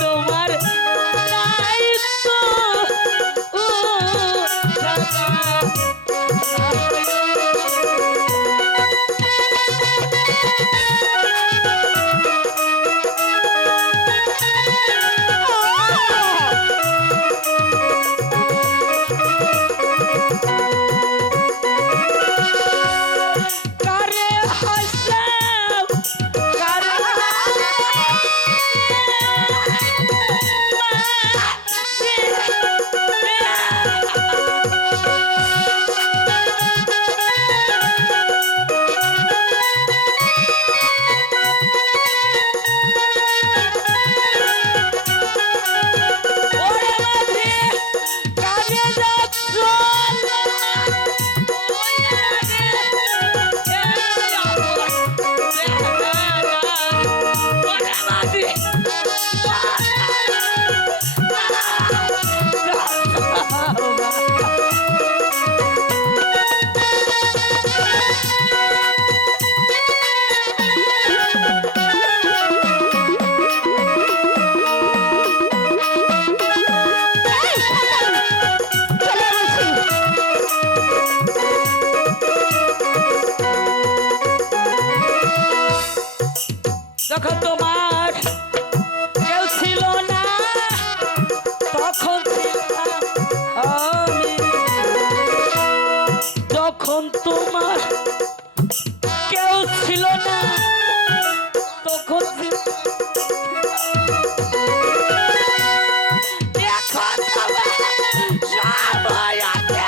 তোমার দায়িত্ব ও যখন তোমার কেউ ছিল না তখন ছিলাম আমি যখন তোমার কেউ ছিল না তখন এখন সবাই আছে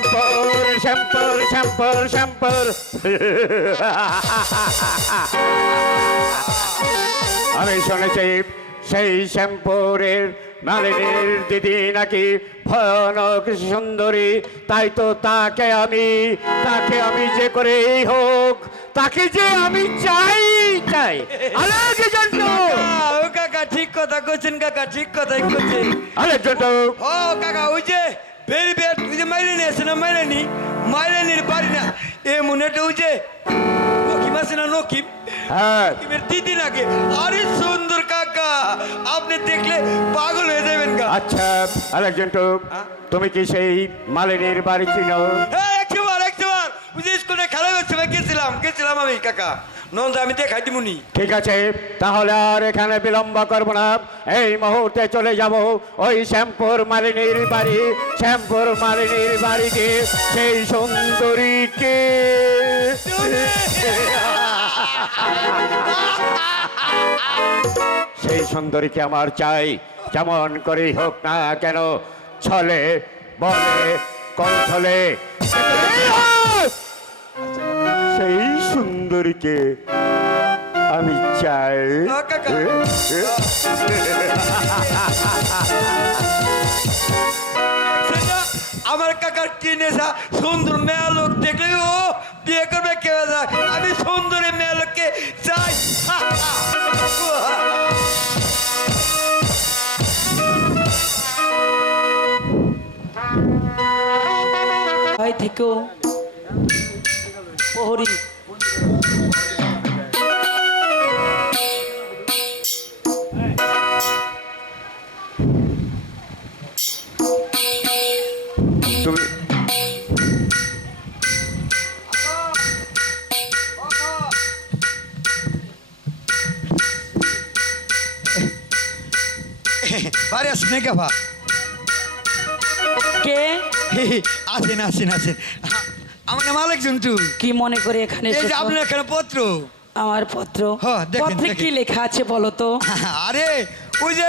শ্যাম্পুর শ্যাম্পুর শ্যাম্পুর শ্যাম্পুর আমি শুনেছি সেই শ্যাম্পুরের মালিনীর দিদি নাকি ভয়ানক সুন্দরী, তাই তো তাকে আমি যে করেই হোক তাকে যে আমি চাই চাই। আলাদা জন্য ও কাকা ঠিক কথা কইছেন, কাকা ঠিক কথাই কইছেন। আলাদা জন্য ও কাকা ওই যে ভেরি ব্যাড, ওই যে মাইলেনি আছে না, মাইলেনির বাড়ি না এ মনেটা ওই যে নকিম আছে না, নকিম হ্যাঁ নকিমের দিদি নাকি। আরে সুন্দর কাকা, আপনি দেখলে পাগল হয়ে যাবেন গা। আচ্ছা আরেকজন তো তুমি কি সেই মালিনীর বাড়ি চিনো? হ্যাঁ একবার ওই যে স্কুলে খেলা করছে গেছিলাম আমি কাকা, নন্দা আমি দেখাই দিমুনি। ঠিক আছে, তাহলে আর এখানে বিলম্ব করব না, এই মুহূর্তে চলে যাব ওই শ্যামপুর মালিনীর বাড়িতে সেই সুন্দরীকে। সেই সুন্দরীকে আমার চাই, যেমন করেই হোক না কেন, ছলে বলে কৌশলে সেই সুন্দরীকে আমি চাই। কাকা আমার কাকার কি নেশা, সুন্দর মেয়া লোক দেখলে ও বিয়ে করবে কেউ যায়। আমি সুন্দরী মেয়া লোককে চাই। ভয় থেকেও প্রহরী তুমি বাড়ি আসেন কাপা, কে আসেন আমার নাম আলেক জন্টু। কি মনে করে এখানে এই যে এসেছো? আপনার এখানে পত্র। আমার পত্র, হ্যাঁ, দেখেন, পত্রে দেখেন। কি লেখা আছে বলো তো? আরে ওই যে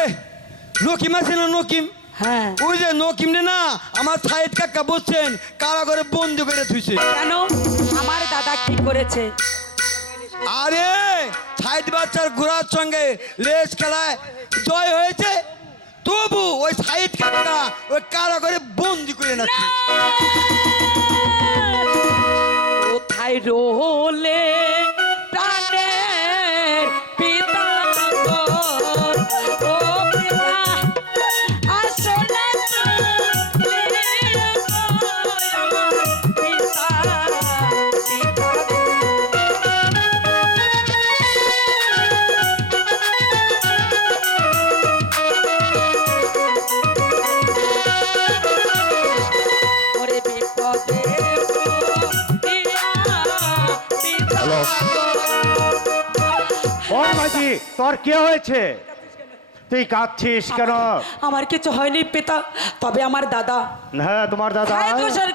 নকিম আছে না, নকিম হ্যাঁ ওই যে নকিম না আমার সাইদ কাকা বসছেন কারাগারে বন্দি করে থুইছে। কেন? আমার দাদা কি করেছে? আরে সাইদ বাচ্চার ঘোড়ার সঙ্গে লেজ খেলায় জয় হয়েছে, তবু ওই সাইদ কাকা ওই কারাগারে বন্দি করে না। কোথায় রোলে প্রাণের পিতা গো, ও পিতা আসলে তুমি গো, আমার পিতা, পিতা গো। ওরে বিপদে হ্যালো ওই মাঝি, তোর কি হয়েছে? তুই কাঁদছিস কেন? আমার কিছু হয়নি পিতা, তবে আমার দাদা হ্যাঁ তোমার দাদা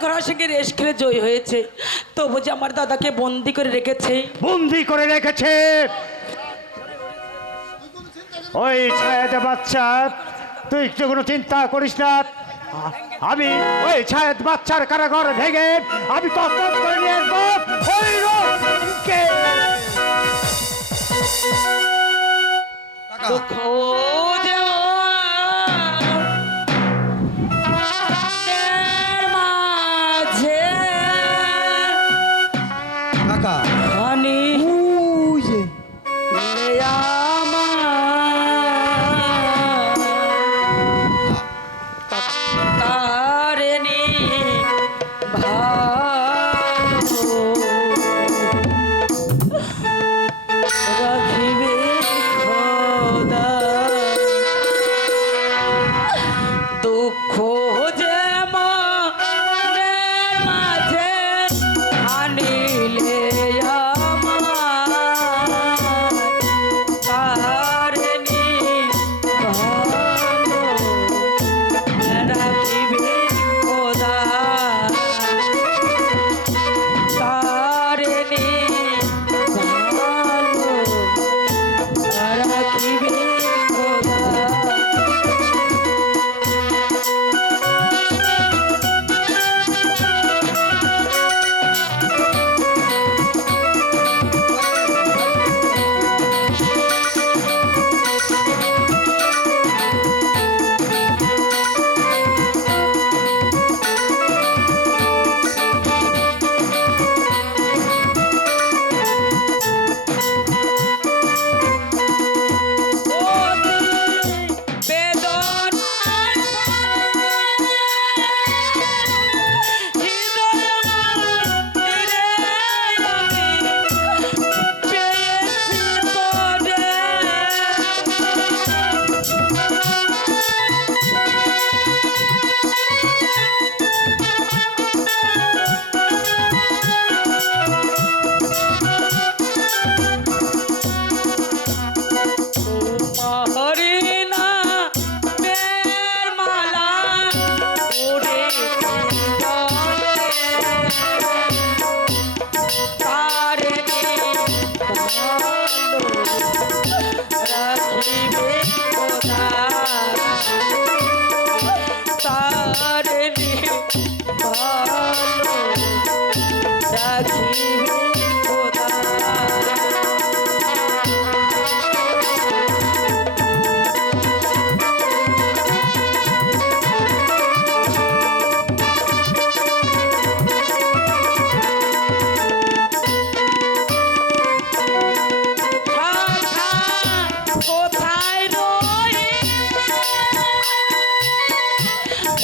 ঘোড়ার সঙ্গে রেস খেলে জয়ী হয়েছে, তবু যে আমার দাদাকে বন্দি করে রেখেছে। বন্দি করে রেখেছে ওই ছায়াতে বাচ্চা। তুই কোনো চিন্তা করিস না, আমি ওই ছায়াত বাচ্চার কারাগার ভেঙে আমি তত্ত্ব করে নিয়ে আসবো ওই রোগকে। দুঃখ দেওয়ার মাঝে কাকা হানি ওই যে তারেনি রাখিবে খোদা তারে ভালো রাখিবে খোদা। কোথায় রয়ে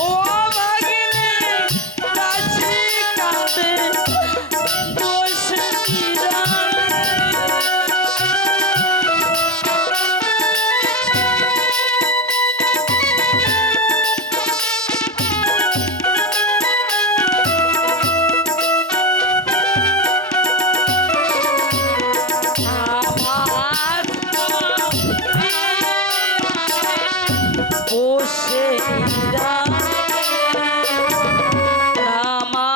ও ভাগিনে কাছে কাঁদে বসে বসে আমার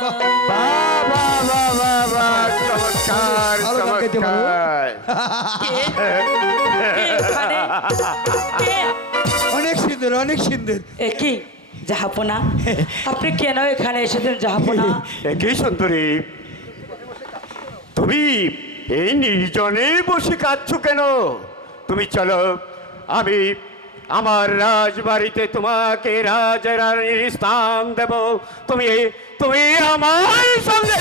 বাহ, বাহ, বাহ, বাহ, বাহ, চমৎকার, আরো গান গাইতে পারো? চমৎকার। অনেক সুন্দর, অনেক সুন্দর। কি জাহাপনা আপনি কেন এখানে এসেছেন জাহাপনা? কি সুন্দরী, তুমি এই নির্জনে বসে কাঁদছো কেন? তুমি চলো, আমি আমার রাজবাড়িতে তোমাকে রাজরানীর স্থান দেব। তুমি তুমি আমার সঙ্গে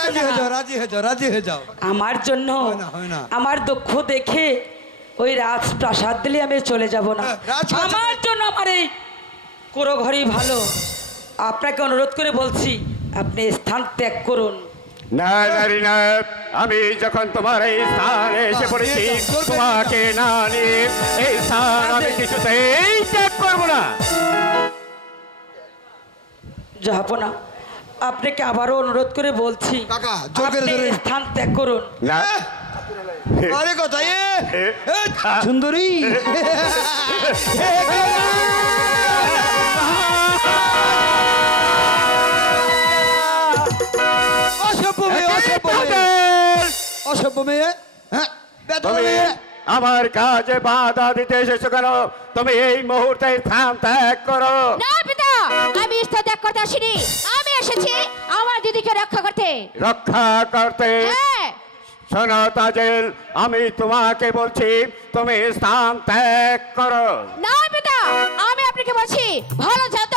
রাজি হয়ে যাও, রাজি হয়ে যাও, রাজি হয়ে যাও। আমার জন্য হয় না, হয় না। আমার দুঃখ দেখে ওই রাজপ্রাসাদ দিলে আমি চলে যাব না। রাজপ্রাসাদ- আমার জন্য আমার এই কোনো ঘরই ভালো। আপনাকে অনুরোধ করে বলছি আপনি স্থান ত্যাগ করুন। না নারী না, আমি যখন তোমার এই স্থানে এসে পড়েছি, তোমাকে না নিয়ে এই স্থান আমি কিছুতেই ত্যাগ করবো না। জাহাপনা আপনাকে আবারও অনুরোধ করে বলছি কাকা, জোর করে আপনি ধরে। স্থান ত্যাগ করুন। না, আরে কথা সুন্দরী। অসভ্য মেয়ে, অসভ্য মেয়ে, অসভ্য মেয়ে, হ্যাঁ, বেদনা তুমি মেয়ে। আমার কাজে বাধা দিতে এসেছো কেন? তুমি এই মুহূর্তে স্থান ত্যাগ করো। না পিতা, আমি স্থান ত্যাগ করতে আসিনি। আমি এসেছি আমার দিদিকে রক্ষা করতে। রক্ষা করতে? হ্যাঁ, শোনো তাজেল, আমি তোমাকে বলছি তুমি স্থান ত্যাগ করো। না পিতা, আমি আপনাকে বলছি ভালো যত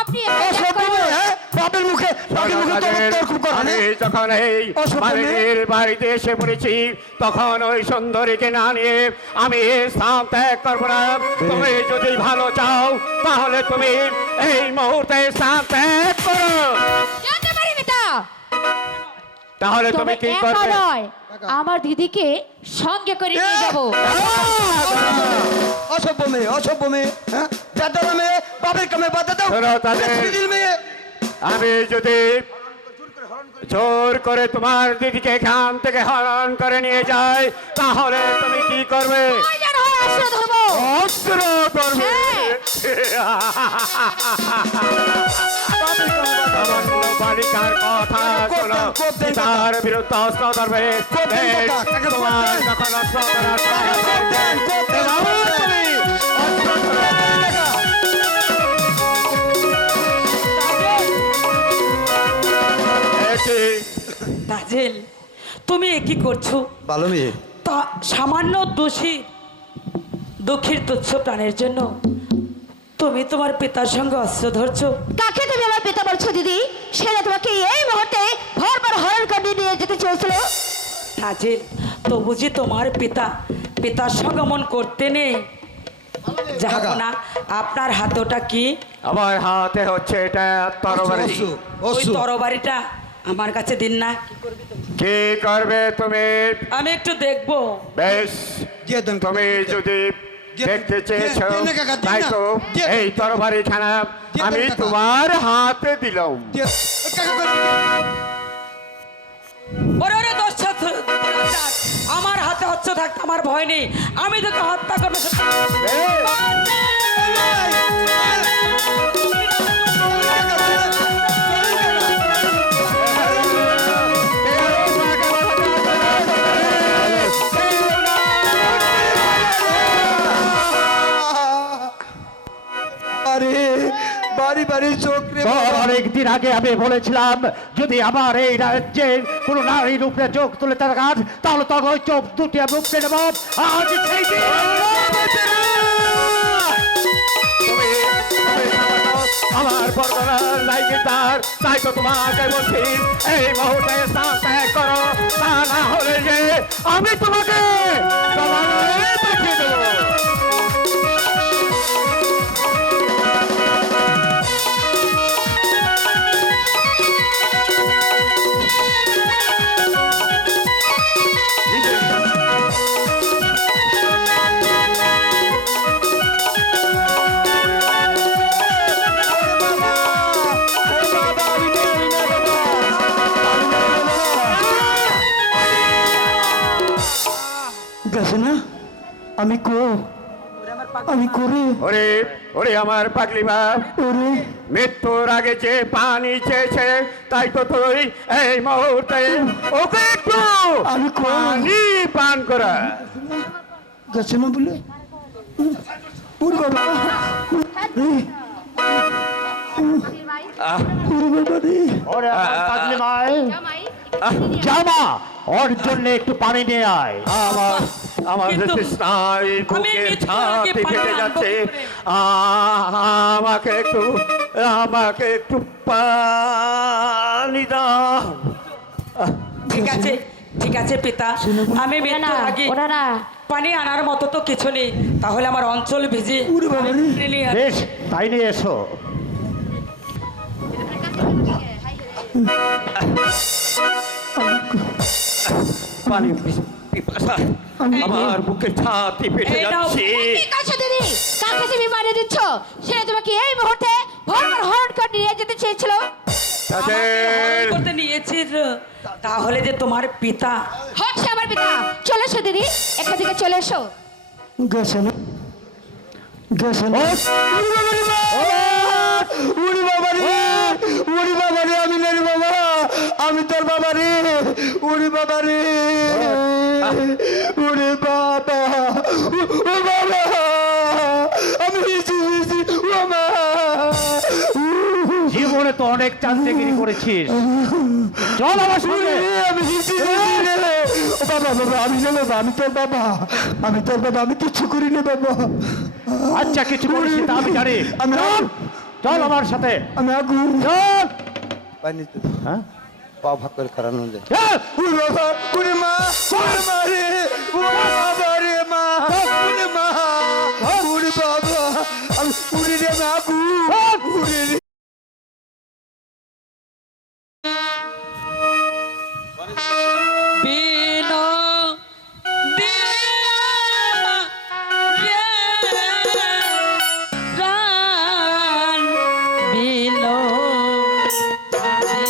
আপনি স্থান ত্যাগ অসভ্য করুন। মেয়ে, হ্যাঁ, বাপের মুখে, বাপের মুখে তর্ক করে, আমি হ্যাঁ? যখন এই অসভ্য মেয়ে। মালিনীর বাড়িতে এসে পড়েছি, তখন ওই সুন্দরীকে না নিয়ে আমি এই স্থান ত্যাগ করবো না। তুমি যদি ভালো চাও তাহলে তুমি এই মুহূর্তে স্থান ত্যাগ করো। যেতে পারি পিতা। তাহলে তুমি তবে কি একা করবে? নয়, আমার দিদিকে সঙ্গে করে নিয়ে যাব। অসভ্য মেয়ে, অসভ্য মেয়ে, হ্যাঁ, বেদনা মেয়ে, বাপের কামে বাধা দাও। শোনো তাদের- দিদির মেয়ে। আমি যদি জোর করে তোমার দিদিকে এখান থেকে হরণ করে নিয়ে যাই, তাহলে তুমি কি করবে? প্রয়োজন হয় অস্ত্র ধরব। অস্ত্র করবে? সামান্য বালিকার কথা শোনো, তার বিরুদ্ধে অস্ত্র ধরবে। বেশ, তোমার যখন অস্ত্র ধরার সময় হবে, এবার তুমি অস্ত্র ধরবে। এটি তাজেল তুমি এ কি করছো? ভালো মেয়ে। তা সামান্য দুঃখীর তুচ্ছ প্রাণের জন্য তুমি তোমার পিতার সঙ্গে অস্ত্র ধরছো? কাকে তুমি আমার পিতা বলছো দিদি? সেটা তোমাকে এই মুহূর্তে ভরপুর হরণ করে নিয়ে যেতে চেয়েছিল। তাজেল তো বুঝি তোমার পিতার সঙ্গে মন করতে নেই? যাবো না। আপনার হাতে ওটা কি? আমার হাতে হচ্ছে এটা তরবারি। ওই তরবারিটা আমার কাছে দিন না। কি করবে তুমি? আমি একটু দেখবো। বেশ, দিয়ে দেন। তুমি যদি দেখতে চেয়েছো, দিয়ে দেন কাকা, দিন তাই না। তো দিয়ে দেন। এই তরবারি খানা দিয়ে দেন আমি কাকা। তোমার হাতে দিলাম। থাকতে আমার ভয় নেই, আমি তোকে হত্যা করবো। আরে বাড়ি বাড়ি চোখ রে অনেকদিন আগে আমি বলেছিলাম যদি আমার এই রাজ্যে কোনো নারীর উপরে চোখ তুলে তার কাজ, তাহলে তখন ওই চোখ দুটি আমি উপরে নেব। আজ সেই দিন। আমার বর্তমান লাইফটার তাই তো তোমাকে বলছি এই মুহূর্তে স্থান ত্যাগ করো, তা না হলে যে আমি তোমাকে পাঠিয়ে দেবো। গেছে না? আমি করে ওরে ওরে আমার পাগলি বাপ, ওরে মৃত্যুর আগে যে পানি চেয়েছে তাই তো তুই এই মুহূর্তে ওকে একটু আমি পানি পান করা। গেছে না বলে ওরে বাবা ওরে বাবা রে ওরে আমার পাগলি মাই, জামা ওর জন্য একটু পানি নিয়ে আয়। আমার কিন্তু তৃষ্ণায় বুকের মৃত্যুর আগে ছাতি পানি ফেটে আনবো যাচ্ছে। কি করে? আমাকে একটু পানি দাও। ঠিক আছে, ঠিক আছে পিতা, আমি মৃত্যুর আগে ওনারা পানি আনার মতো তো কিছু নেই, তাহলে আমার অঞ্চল ভিজে ওরে বাবা রে। আমি নিয়ে আসি। বেশ, তাই নিয়ে এসো। পানি পিপাসা, আমার বুকের ছাতি ফেটে এই নাও। যাচ্ছে। ঠিক আছে দিদি, কাকে তুমি মারিয়ে দিচ্ছ? সে তোমাকে এই মুহূর্তে ভরভর হরণ করে নিয়ে যেতে চেয়েছিল। আমাকে হরণ করতে নিয়েছিল, তাহলে যে তোমার পিতা। হোক সে আমার পিতা। চলে এসো দিদি, এখান থেকে চলে এসো। গেছে না? গেছে না? উড়ি বাবা রে, উড়ি বাবা রে, আমি নেই বাবা, আমি তোর বাবা রে, উড়ি বাবা রে, উড়ি বাবা, ও বাবা, আমি হিসি হিসি, ও মা। জীবনে তো অনেক চান্দেগিরি করেছিস, চল আমার সঙ্গে। আমি হিসি হিসি রে, ও বাবা বাবা, আমি না বাবা, আমি তোর বাবা, আমি তোর বাবা, আমি কিচ্ছু করি না বাবা। আচ্ছা কিছু করিস নি তা আমি জানি। আমি চল, চল আমার সাথে আমি আগুন চল। পানি তো হ্যাঁ? পা ভাগ করে খারানো যায়। চল। উড়ি বাবা, উড়ি মা, উড়ি মা রে, উড়ি বাবা রে মা, উড়ি মা, উড়ি বাবা, আমি উড়ি রে মা, উড়ি রে। বিনো দিয়া রে প্রাণ বিনো দিয়া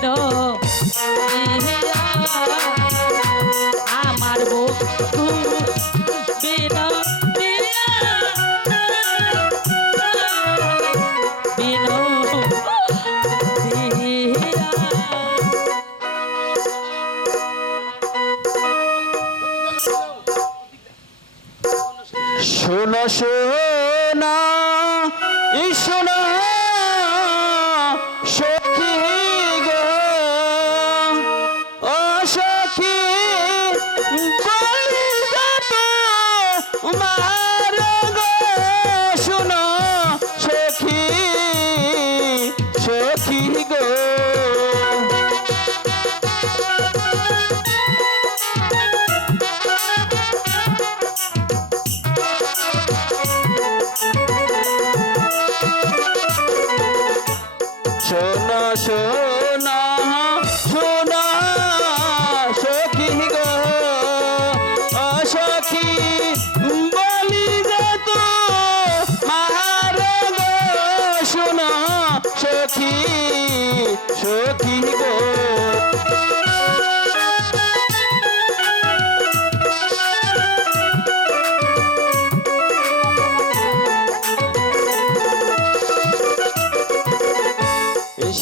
বিনো আমার বন্ধু বিনো বিনো শোনো শোনা এই শোনা সখী গো ও সখী বলি যত মার গো শোনো সখী সখী গো শোনা শোনা শোনা সখী গো ও সখী বলি যে তো মার গো শোনা সখী সখী গো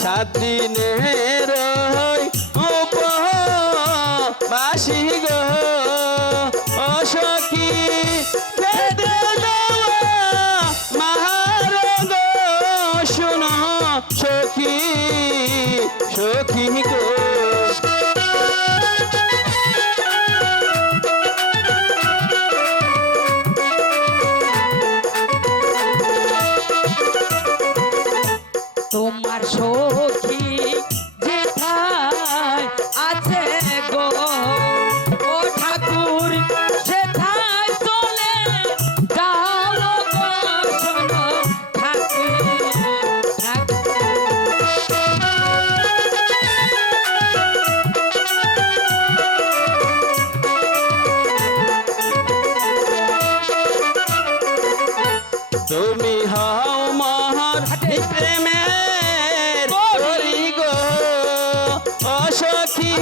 সাত দিনের উপবাসী গো ও সখী খেতে দেওয়া মার গো শোনো সখী সখী গো তোমার সখী যেথায় আছে গো ও ঠাকুর সেথায় চলে যাও গো শোনো ঠাকুর তুমি হও মহার প্রেমের তরি গো ও সখী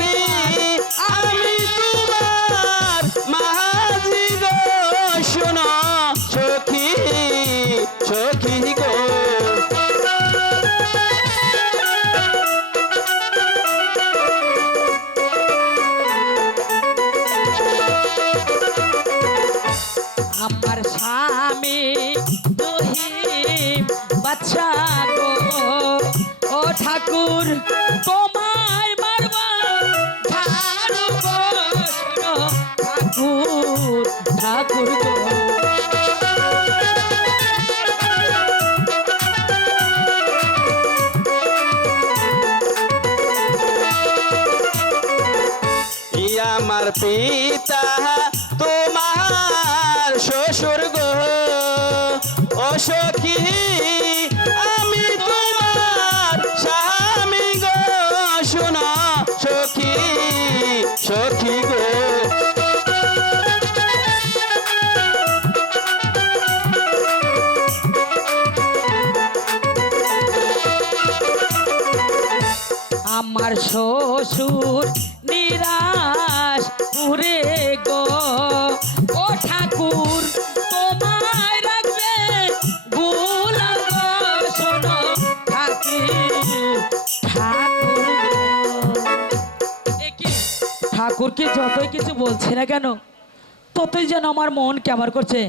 আমি তোমার মাঝি গো শোনো সখী সখী গো আমার স্বামী রহিম বাচ্চা গো ও ঠাকুর তোমায় মারবা ঝাড়ু গো শোনো ঠাকুর ঠাকুর গো আমার পিতা তোমার শ্বশুর গো ও সখী আমি তোমার স্বামী গো শোনো সখী সখী গো আমার শ্বশুর নিরাশ পুরে গো ও ঠাকুর তোমায় রাখবে গুলাম গো শোনো ঠাকুর ঠাকুর ঠাকুরকে যতই কিছু বলছে না কেন ততই যেন আমার মন কেমন করছে।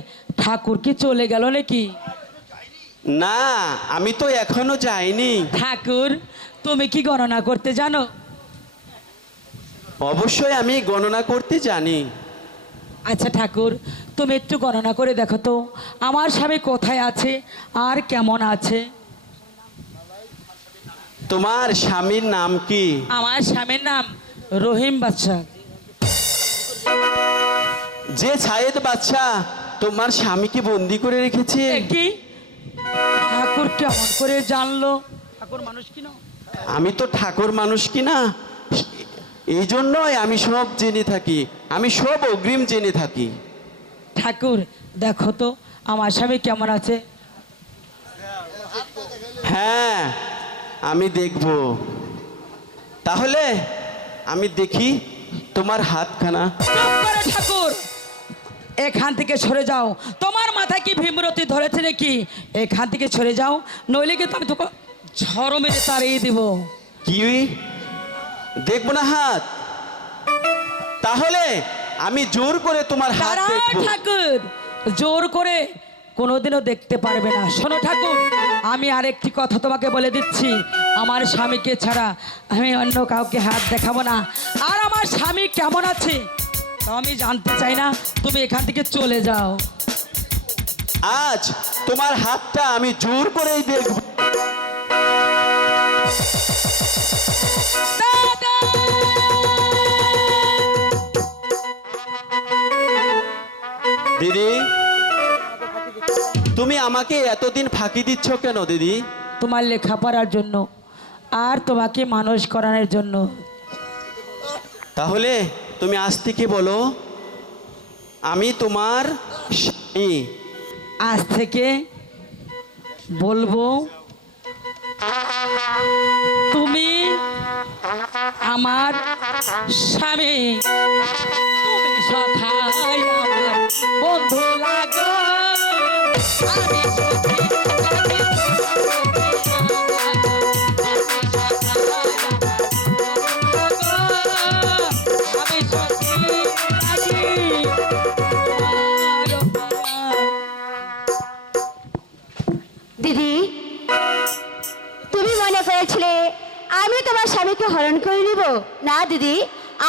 ঠাকুর কি চলে গেল নাকি? না আমি তো এখনো যাইনি। ঠাকুর তুমি কি গণনা করতে জানো? অবশ্যই আমি গণনা করতে জানি। আচ্ছা ঠাকুর তুমি একটু গণনা করে দেখো তো আমার স্বামী কোথায় আছে আর কেমন আছে। তোমার স্বামীর নাম কি? আমার স্বামীর নাম রহিম বাদশা। যে ছায়েদ বাচ্চা তোমার স্বামীকে বন্দি করে রেখেছে। কি ঠাকুর কেমন করে জানলো? ঠাকুর মানুষ কিনা? আমি তো ঠাকুর মানুষ কিনা, এই জন্যই আমি সব জেনে থাকি, আমি সব অগ্রিম জেনে থাকি। ঠাকুর দেখো তো আমার স্বামী কেমন আছে। হ্যাঁ আমি দেখব। তাহলে আমি দেখি তোমার হাতখানা। চুপ করে ঠাকুর, এখান থেকে সরে যাও। তোমার মাথায় কি ভীমরতি ধরেছে নাকি? এখান থেকে সরে যাও, নইলে কিন্তু আমি তোকে ঝড় মেরে তাড়িয়ে দিব। কি দেখবো না হাত? তাহলে আমি জোর করে তোমার হাত দাঁড়াও দেখবো। ঠাকুর, জোর করে কোনোদিনও দেখতে পারবে না। শোনো ঠাকুর, আমি আরেকটি কথা তোমাকে বলে দিচ্ছি, আমার স্বামীকে ছাড়া আমি অন্য কাউকে হাত দেখাবো না। আর আমার স্বামী কেমন আছে তা আমি জানতে চাই না, তুমি এখান থেকে চলে যাও। আজ তোমার হাতটা আমি জোর করেই দেখবো। দাদা! দিদি, তুমি আমাকে এতদিন ফাঁকি দিচ্ছ কেন দিদি? তোমার লেখাপড়ার জন্য আর তোমাকে মানুষ করানোর জন্য। তাহলে তুমি আজ থেকে বলো আমি তোমার স্বামী। আজ থেকে বলবো তুমি আমার স্বামী, তুমি সখাই আমার বন্ধু লাগো। আমি সখী, আমি আমি সখী লাগি তোমার প্রিয়া। দিদি, তুমি মনে করেছিলে আমি তোমার স্বামীকে হরণ করে নিব? না দিদি,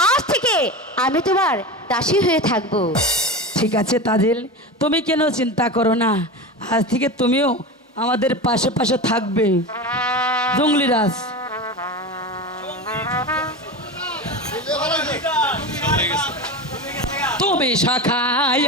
আজ থেকে আমি তোমার দাসী হয়ে থাকবো। ঠিক আছে তাজেল, তুমি কেন চিন্তা করো না, আজ থেকে তুমিও আমাদের পাশে পাশে থাকবে। জঙ্গলিরাজ, তুমি শাখায়